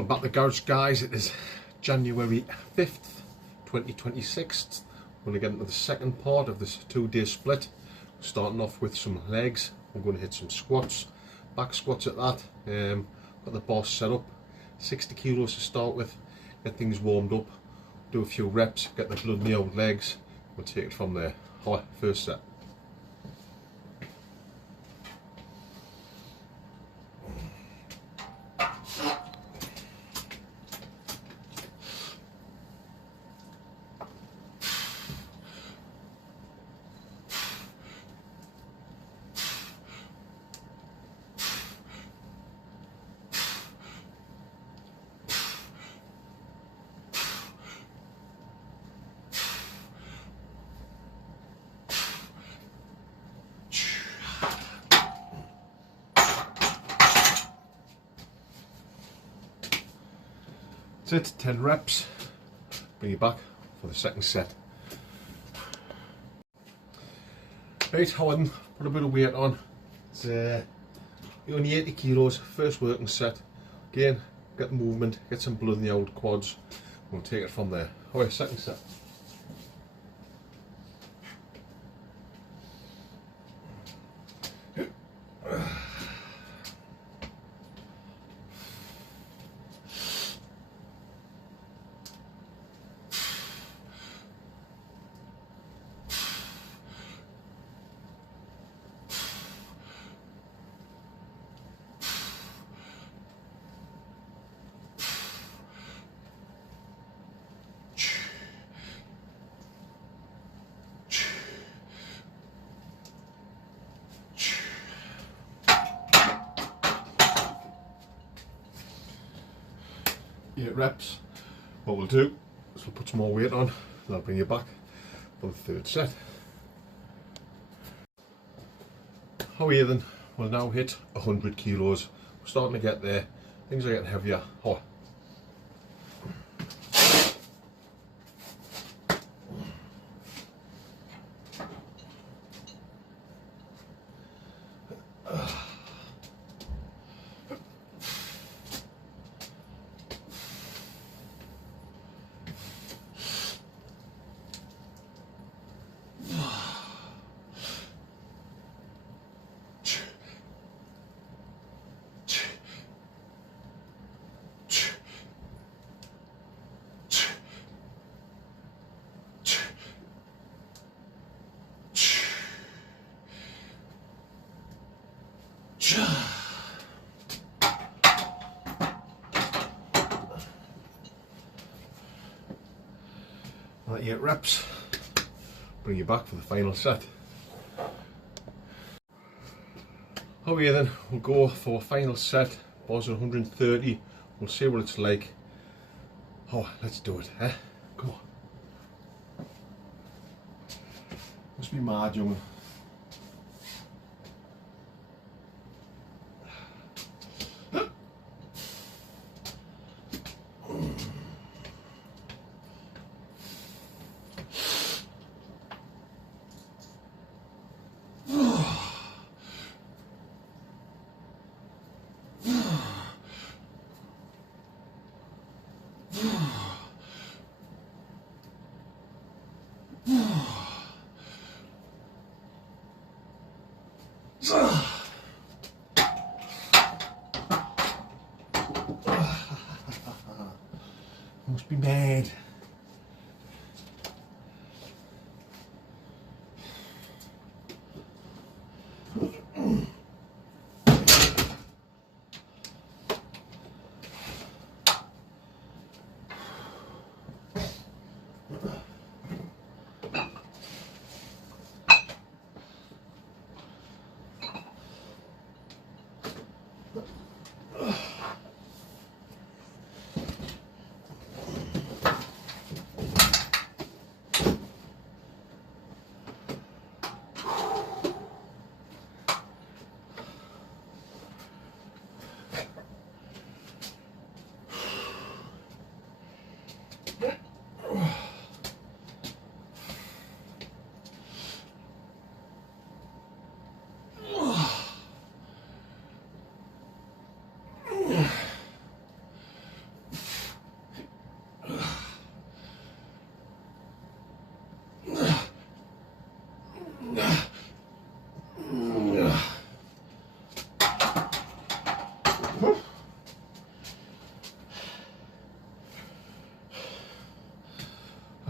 Welcome back to the garage, guys. It is January 5th 2026. We're going to get into the second part of this 2-day split. Starting off with some legs. I'm going to hit some squats, back squats at that. Got the boss set up, 60 kilos to start with. Get things warmed up, do a few reps, get the blood in the old legs. We'll take it from there. Alright, first set. That's it, 10 reps. Bring you back for the second set. Right, Howard, put a bit of weight on. It's only 80 kilos, first working set. Again, get the movement, get some blood in the old quads. We'll take it from there. Alright, second set. Eight reps. What we'll do is we'll put some more weight on and I'll bring you back for the third set. How are you then? We'll now hit 100 kilos. We're starting to get there. Things are getting heavier. Oh. That 8 reps, bring you back for the final set. How are you then? We'll go for a final set, bars at 130, we'll see what it's like. Oh, let's do it, eh? Come on. Must be mad, young. Must be mad.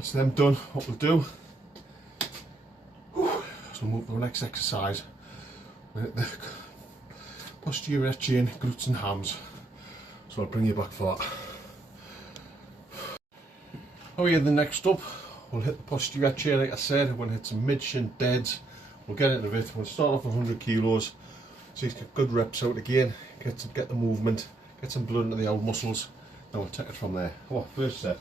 That's them done. What we'll do is we'll move to the next exercise. We'll hit the posterior chain, glutes and hams. So I'll bring you back for that. Oh yeah, the next up, we'll hit the posterior chain like I said. We'll hit some mid-shin deads. We'll get into it. We'll start off 100 kilos. So you get good reps out again. Get the movement. Get some blood into the old muscles. Then we'll take it from there. Oh, first set.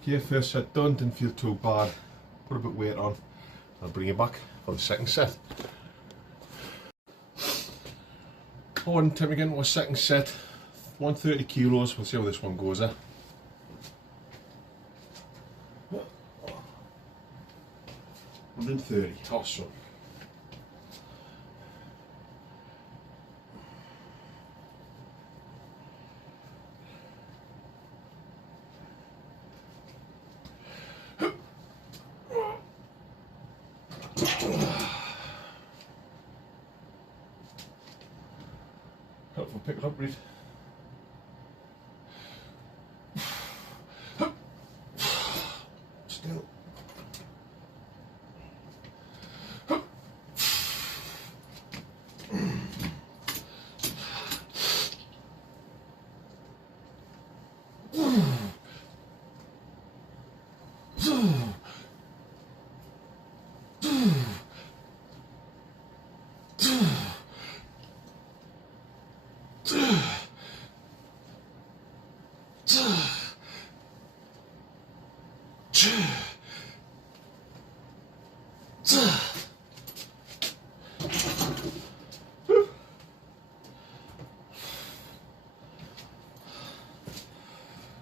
Okay, first set done, didn't feel too bad. Put a bit of weight on. I'll bring you back for the second set. Oh, and time again, our second set, 130 kilos. We'll see how this one goes, eh? $130. Awesome. Helpful, pick it up, Reed. Still.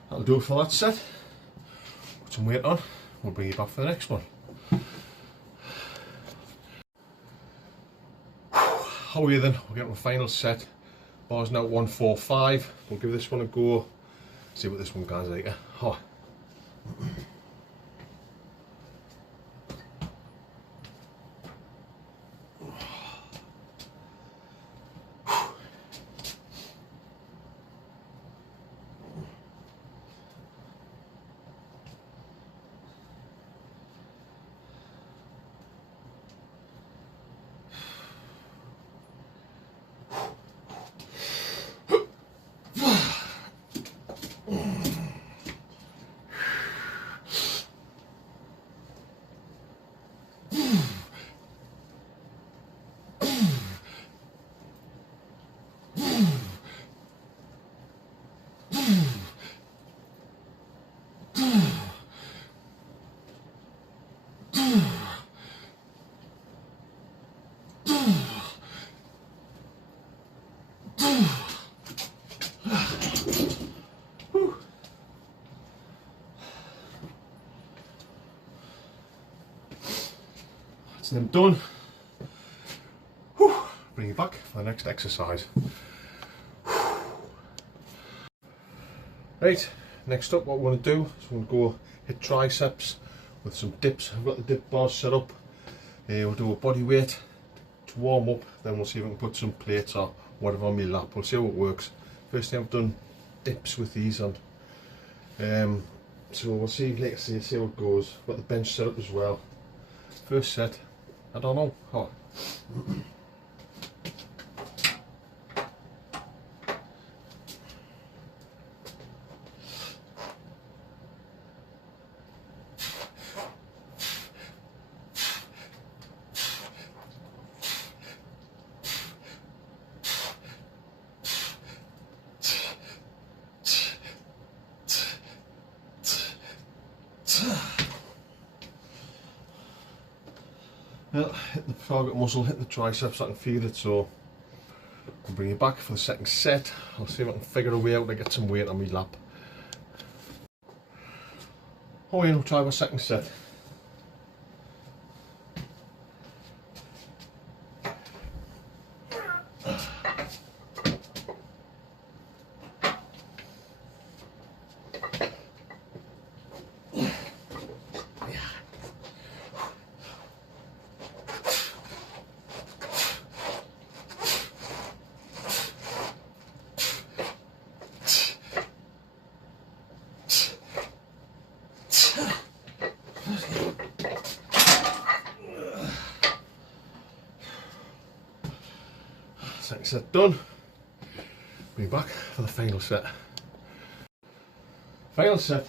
That'll do it for that set. Put some weight on, we'll bring you back for the next one. How are you then? We'll get to the final set. Bar's now 145. We'll give this one a go. See what this one goes like. Oh. That's them done. Whew. Bring you back for the next exercise. Right, next up what we want to do is we're going to go hit triceps with some dips. I've got the dip bars set up. We'll do a body weight to warm up, then we'll see if we can put some plates or whatever on my lap. We'll see how it works. First thing I've done dips with these on. So we'll see, like I say, see how it goes. Got the bench set up as well. First set, I don't know. Oh. Well, hit the target muscle, hit the triceps, I can feel it, so I'll bring it back for the second set. I'll see if I can figure a way out to get some weight on my lap. Oh yeah, we'll try my second set. Second set done. Be back for the final set. Final set.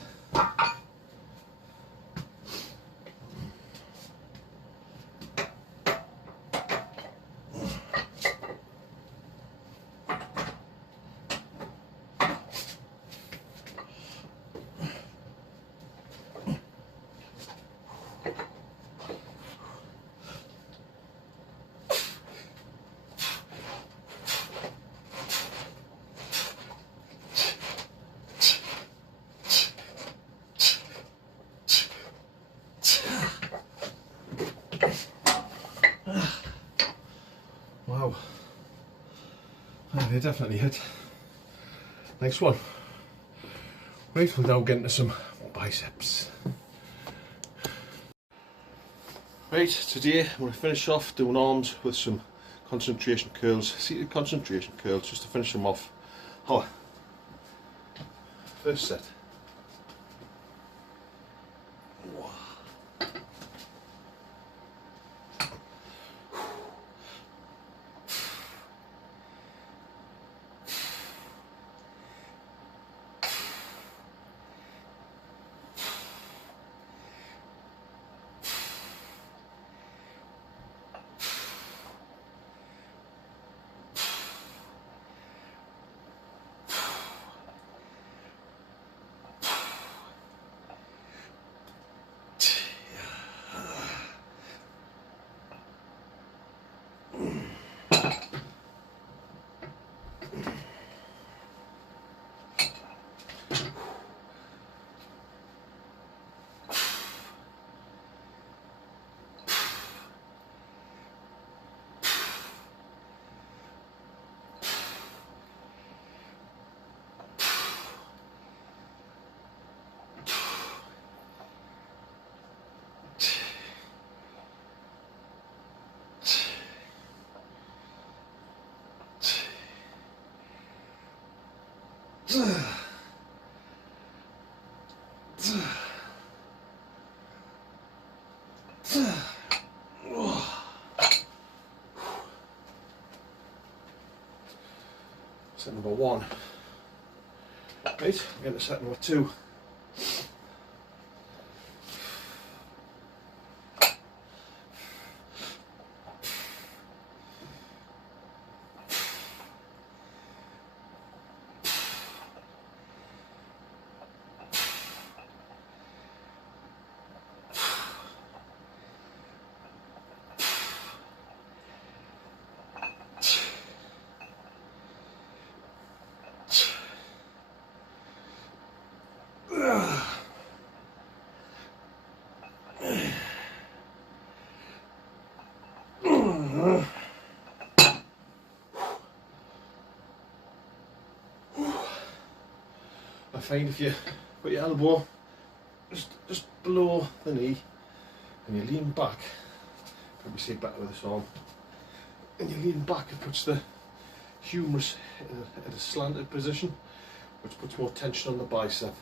Wow, they definitely hit. Next one. Right, we'll now get into some biceps. Right, today I'm going to finish off doing arms with some concentration curls, seated concentration curls, just to finish them off. First set. Set number one. Right, we're going to set number two. I find if you put your elbow just below the knee and you lean back, probably see it better with this arm, and you lean back, it puts the humerus in a slanted position, which puts more tension on the bicep.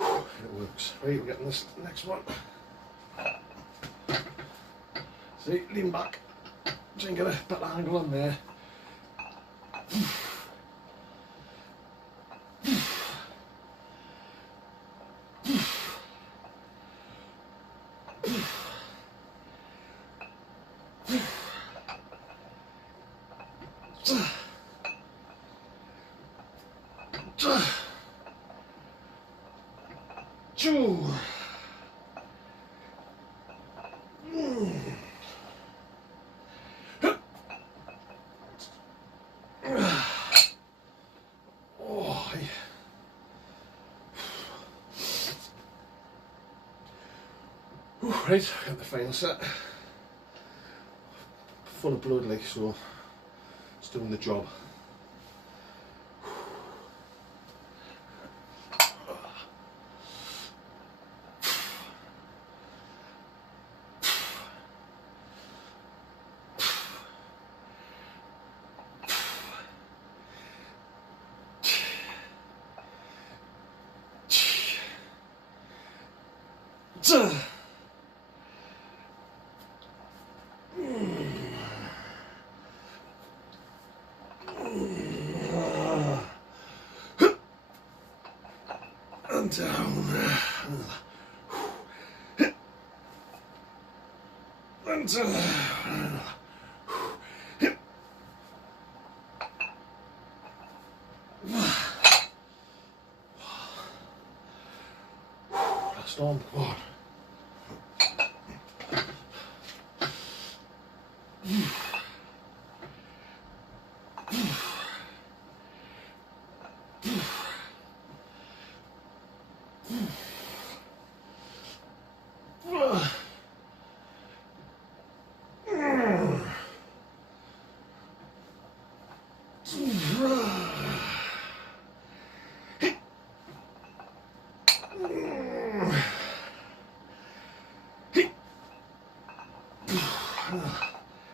It works. Right, we're getting this next one. See, lean back, try and get a better angle on there. Choo. high. Right, got the final set. Full of blood, like, so it's doing the job. And down, and down. Last on. Oh.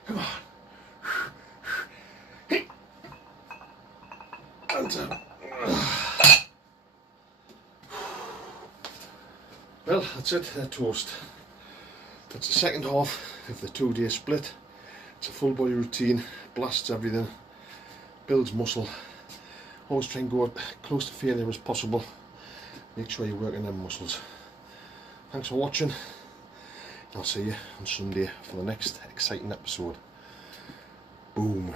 Come on. And down. Well, that's it, they're toast. That's the second half of the 2-day split. It's a full body routine, blasts everything, builds muscle. Always try and go as close to failure as possible. Make sure you're working them muscles. Thanks for watching. I'll see you on Sunday for the next exciting episode. Boom.